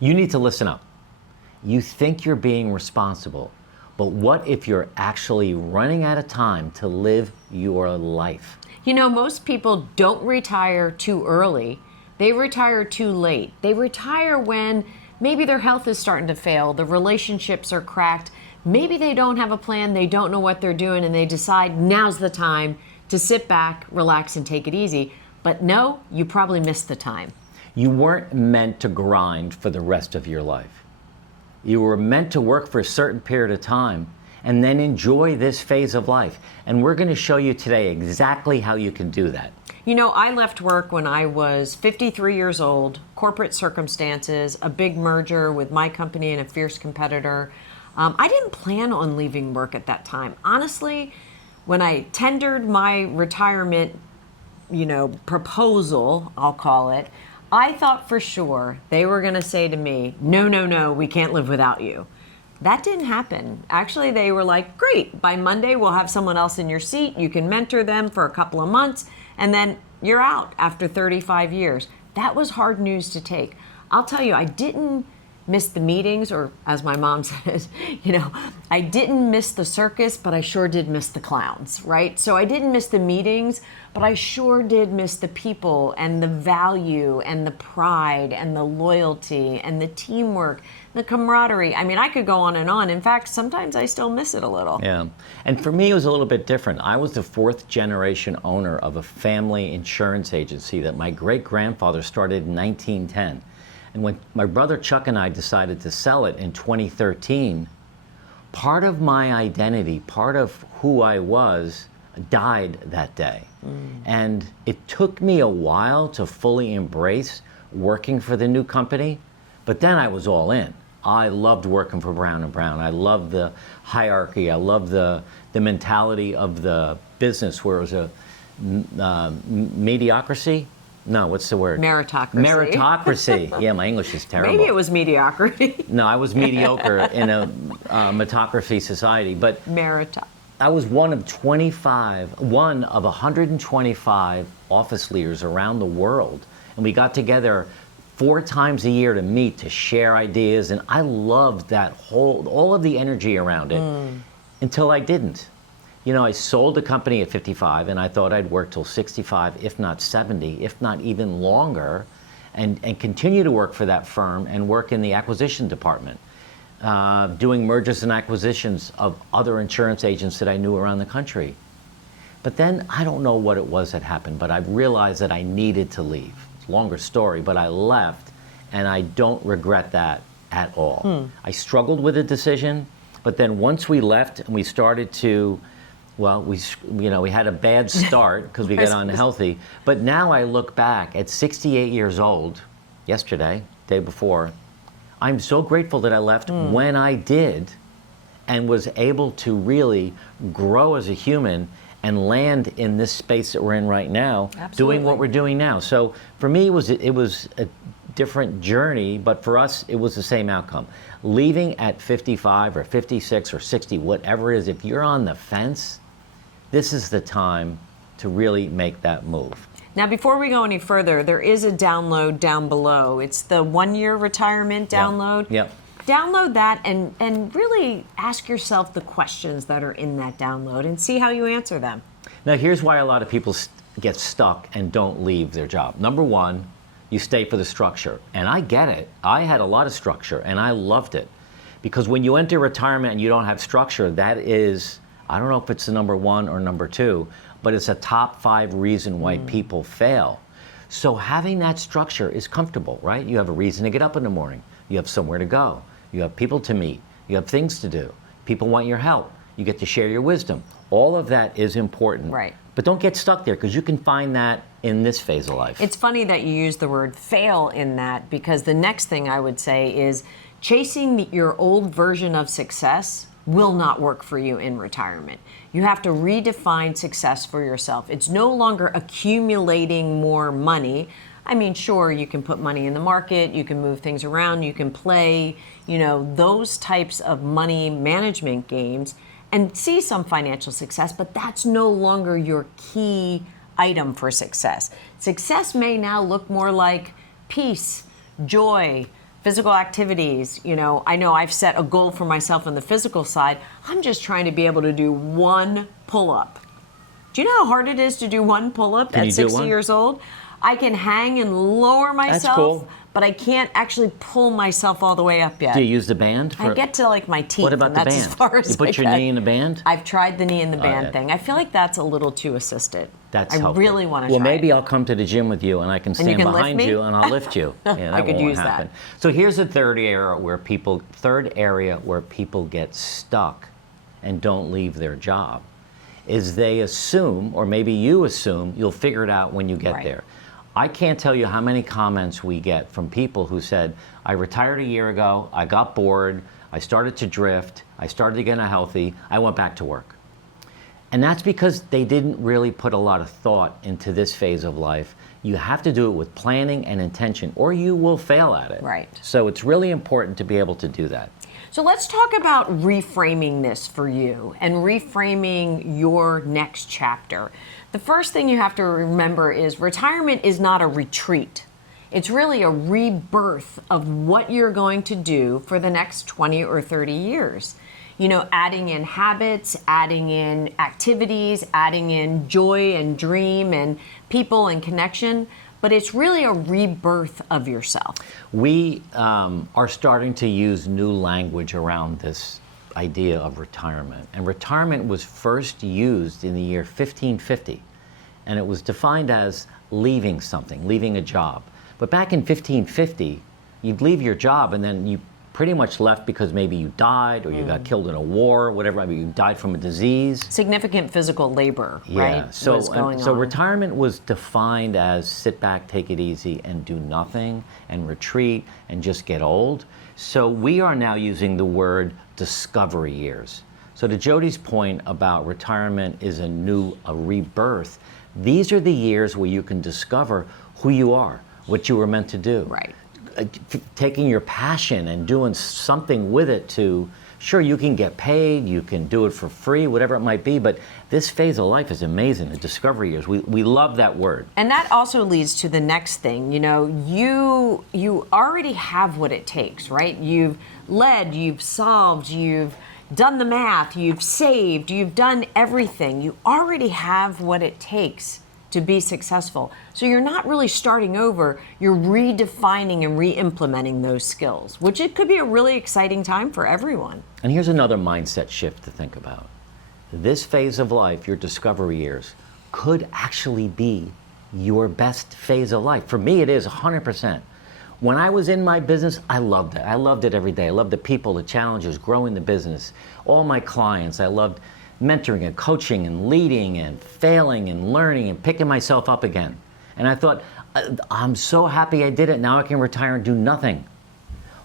You need to listen up. You think you're being responsible, but what if you're actually running out of time to live your life? You know, most people don't retire too early. They retire too late. They retire when maybe their health is starting to fail, the relationships are cracked, maybe they don't have a plan, they don't know what they're doing, and they decide now's the time to sit back, relax, and take it easy. But no, you probably missed the time. You weren't meant to grind for the rest of your life. You were meant to work for a certain period of time and then enjoy this phase of life. And we're going to show you today exactly how you can do that. You know, I left work when I was 53 years old, corporate circumstances, a big merger with my company and a fierce competitor. I didn't plan on leaving work at that time. Honestly, when I tendered my retirement, proposal, I'll call it, I thought for sure they were going to say to me, no, we can't live without you. That didn't happen. Actually, they were like, great, by Monday we'll have someone else in your seat. You can mentor them for a couple of months, and then you're out after 35 years. That was hard news to take. I'll tell you, I didn't miss the meetings, or as my mom says, I didn't miss the circus, but I sure did miss the clowns, right? So I didn't miss the meetings, but I sure did miss the people and the value and the pride and the loyalty and the teamwork, the camaraderie. I mean, I could go on and on. In fact, sometimes I still miss it a little. Yeah. And for me, it was a little bit different. I was the fourth generation owner of a family insurance agency that my great-grandfather started in 1910. And when my brother Chuck and I decided to sell it in 2013, part of my identity, part of who I was, died that day. And it took me a while to fully embrace working for the new company, but then I was all in. I loved working for Brown & Brown. I loved the hierarchy. I loved the mentality of the business where it was a mediocrity. No, what's the word? Meritocracy. Meritocracy. Yeah, my English is terrible. Maybe it was mediocrity. No, I was mediocre in a meritocracy society. But I was one of 125 office leaders around the world. And we got together 4 times a year to meet, to share ideas. And I loved that all of the energy around it until I didn't. I sold the company at 55, and I thought I'd work till 65, if not 70, if not even longer, and continue to work for that firm and work in the acquisition department, doing mergers and acquisitions of other insurance agents that I knew around the country. But then I don't know what it was that happened, but I realized that I needed to leave. It's a longer story, but I left, and I don't regret that at all. I struggled with the decision, but then once we left and we started to we had a bad start because we got unhealthy. But now I look back at 68 years old, yesterday, day before, I'm so grateful that I left when I did and was able to really grow as a human and land in this space that we're in right now, doing what we're doing now. So for me, it was a different journey, but for us, it was the same outcome. Leaving at 55 or 56 or 60, whatever it is, if you're on the fence, this is the time to really make that move. Now, before we go any further, there is a download down below. It's the 1-year retirement download. Yep. Download that and really ask yourself the questions that are in that download and see how you answer them. Now, here's why a lot of people get stuck and don't leave their job. Number one, you stay for the structure. And I get it. I had a lot of structure, and I loved it. Because when you enter retirement and you don't have structure, that is, I don't know if it's the number 1 or number 2, but it's a top 5 reason why people fail. So having that structure is comfortable, right? You have a reason to get up in the morning. You have somewhere to go. You have people to meet. You have things to do. People want your help. You get to share your wisdom. All of that is important. Right. But don't get stuck there, because you can find that in this phase of life. It's funny that you use the word fail in that, because the next thing I would say is chasing your old version of success will not work for you in retirement. You have to redefine success for yourself. It's no longer accumulating more money. I mean, sure, you can put money in the market, you can move things around, you can play, those types of money management games and see some financial success, but that's no longer your key item for success. Success may now look more like peace, joy, physical activities. I know I've set a goal for myself on the physical side. I'm just trying to be able to do one pull-up. Do you know how hard it is to do one pull-up at 60 years old? I can hang and lower myself, That's cool. But I can't actually pull myself all the way up yet. Do you use the band? I get to like my teeth. What about the that's band? As far as you put your knee in the band? I've tried the knee in the band yeah. thing. I feel like that's a little too assisted. That's I helpful. really want to Well, try maybe it. I'll come to the gym with you and I can stand can lift behind me? you and I'll lift you. Yeah, that I could won't use happen. that. So here's the third area where people get stuck and don't leave their job. Is they assume, or maybe you assume, you'll figure it out when you get there. I can't tell you how many comments we get from people who said, I retired a year ago, I got bored, I started to drift, I started to get unhealthy, I went back to work. And that's because they didn't really put a lot of thought into this phase of life. You have to do it with planning and intention, or you will fail at it. Right. So it's really important to be able to do that. So let's talk about reframing this for you and reframing your next chapter. The first thing you have to remember is retirement is not a retreat. It's really a rebirth of what you're going to do for the next 20 or 30 years. Adding in habits, adding in activities, adding in joy and dream and people and connection. But it's really a rebirth of yourself. We are starting to use new language around this idea of retirement. And retirement was first used in the year 1550. And it was defined as leaving something, leaving a job. But back in 1550, you'd leave your job and then you pretty much left because maybe you died or you got killed in a war or whatever. I mean, you died from a disease. Significant physical labor, right? So retirement was defined as sit back, take it easy, and do nothing, and retreat, and just get old. So we are now using the word discovery years. So to Jody's point about retirement is a rebirth, these are the years where you can discover who you are, what you were meant to do. Right. Taking your passion and doing something with it sure, you can get paid, you can do it for free, whatever it might be, but this phase of life is amazing, the discovery years. We love that word. And that also leads to the next thing. You already have what it takes, right? You've led, you've solved, you've done the math, you've saved, you've done everything. You already have what it takes to be successful. So you're not really starting over, you're redefining and re-implementing those skills, which it could be a really exciting time for everyone. And here's another mindset shift to think about. This phase of life, your discovery years, could actually be your best phase of life. For me, it is 100%. When I was in my business, I loved it. I loved it every day. I loved the people, the challenges, growing the business, all my clients. I loved mentoring and coaching and leading and failing and learning and picking myself up again. And I thought, I'm so happy I did it. Now I can retire and do nothing.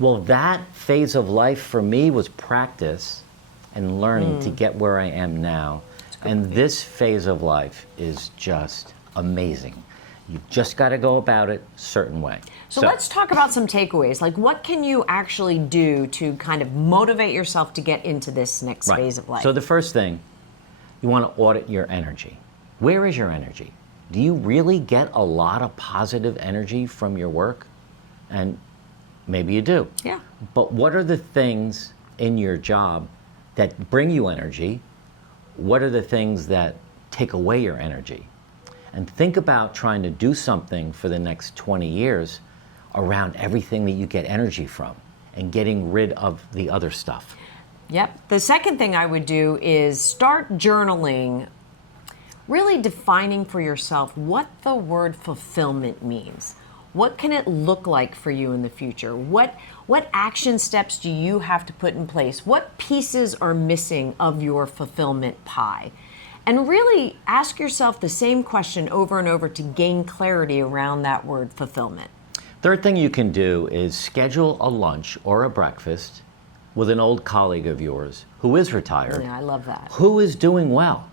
Well, that phase of life for me was practice and learning to get where I am now. And this phase of life is just amazing. You just got to go about it a certain way. So let's talk about some takeaways. Like, what can you actually do to kind of motivate yourself to get into this next phase of life? So the first thing, you want to audit your energy. Where is your energy? Do you really get a lot of positive energy from your work? And maybe you do. Yeah. But what are the things in your job that bring you energy? What are the things that take away your energy? And think about trying to do something for the next 20 years around everything that you get energy from and getting rid of the other stuff. Yep. The second thing I would do is start journaling, really defining for yourself what the word fulfillment means. What can it look like for you in the future? What action steps do you have to put in place? What pieces are missing of your fulfillment pie? And really ask yourself the same question over and over to gain clarity around that word fulfillment. Third thing you can do is schedule a lunch or a breakfast with an old colleague of yours who is retired. Yeah, I love that. Who is doing well.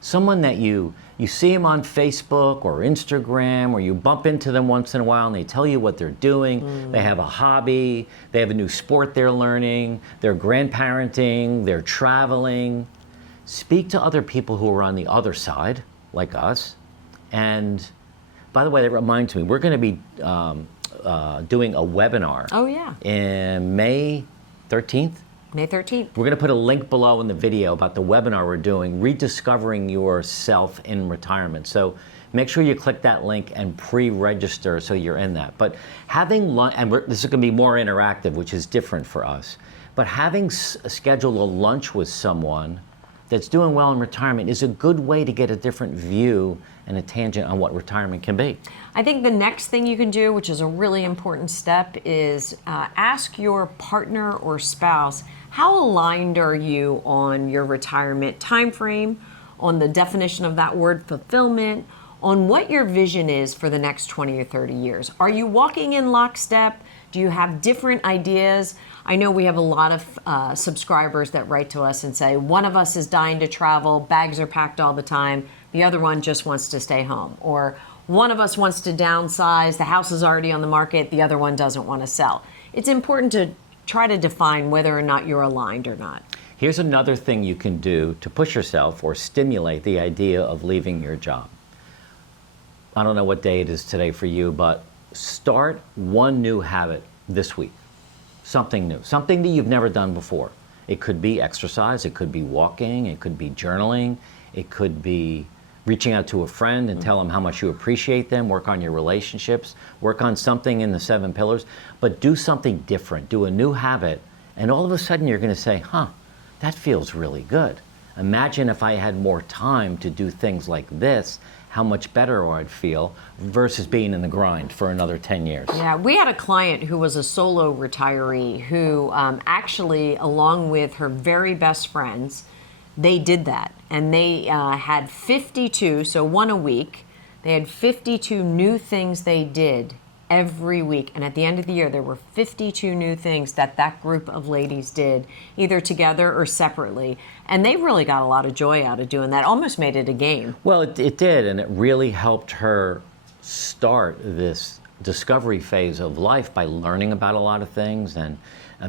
Someone that you see them on Facebook or Instagram, or you bump into them once in a while and they tell you what they're doing. They have a hobby, they have a new sport they're learning, they're grandparenting, they're traveling. Speak to other people who are on the other side, like us. And by the way, that reminds me, we're going to be doing a webinar. Oh, yeah. In May 13th. May 13th. We're going to put a link below in the video about the webinar we're doing, Rediscovering Yourself in Retirement. So make sure you click that link and pre-register so you're in that. But having lunch, and this is going to be more interactive, which is different for us, but having scheduled a lunch with someone that's doing well in retirement is a good way to get a different view and a tangent on what retirement can be. I think the next thing you can do, which is a really important step, is ask your partner or spouse, how aligned are you on your retirement time frame, on the definition of that word fulfillment, on what your vision is for the next 20 or 30 years. Are you walking in lockstep? Do you have different ideas? I know we have a lot of subscribers that write to us and say, one of us is dying to travel, bags are packed all the time, the other one just wants to stay home. Or one of us wants to downsize, the house is already on the market, the other one doesn't want to sell. It's important to try to define whether or not you're aligned or not. Here's another thing you can do to push yourself or stimulate the idea of leaving your job. I don't know what day it is today for you, but start one new habit this week. Something new, something that you've never done before. It could be exercise, it could be walking, it could be journaling, it could be reaching out to a friend and tell them how much you appreciate them, work on your relationships, work on something in the 7 pillars, but do something different, do a new habit, and all of a sudden you're going to say, that feels really good. Imagine if I had more time to do things like this, how much better I'd feel versus being in the grind for another 10 years. Yeah, we had a client who was a solo retiree who actually, along with her very best friends, they did that. And they had 52, so one a week. They had 52 new things they did every week. And at the end of the year, there were 52 new things that that group of ladies did, either together or separately. And they really got a lot of joy out of doing that. Almost made it a game. Well, it did, and it really helped her start this discovery phase of life by learning about a lot of things and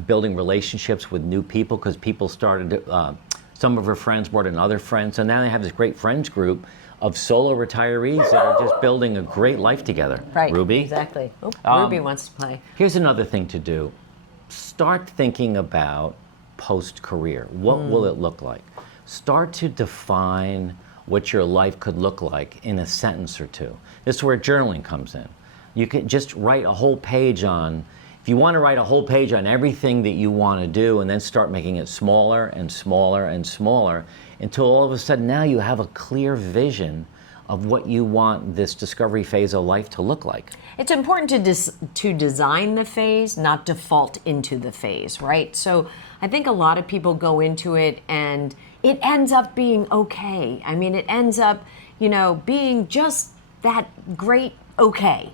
building relationships with new people, because people started, some of her friends brought in other friends, so now they have this great friends group of solo retirees that are just building a great life together. Right, Ruby? exactly. Ruby wants to play. Here's another thing to do. Start thinking about post-career. What will it look like? Start to define what your life could look like in a sentence or two. This is where journaling comes in. You can just write a whole page on, if you want to write a whole page on everything that you want to do, and then start making it smaller and smaller and smaller until all of a sudden now you have a clear vision of what you want this discovery phase of life to look like. It's important to design the phase, not default into the phase, right? So I think a lot of people go into it and it ends up being okay. I mean, it ends up, being just that great okay.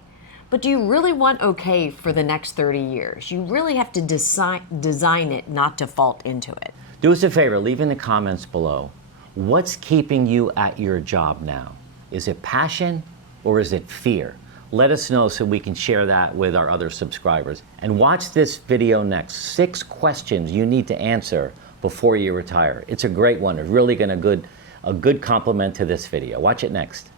But do you really want okay for the next 30 years? You really have to design it, not default into it. Do us a favor, leave in the comments below, what's keeping you at your job now? Is it passion or is it fear? Let us know so we can share that with our other subscribers. And watch this video next. 6 questions you need to answer before you retire. It's a great one. It's really a good complement to this video. Watch it next.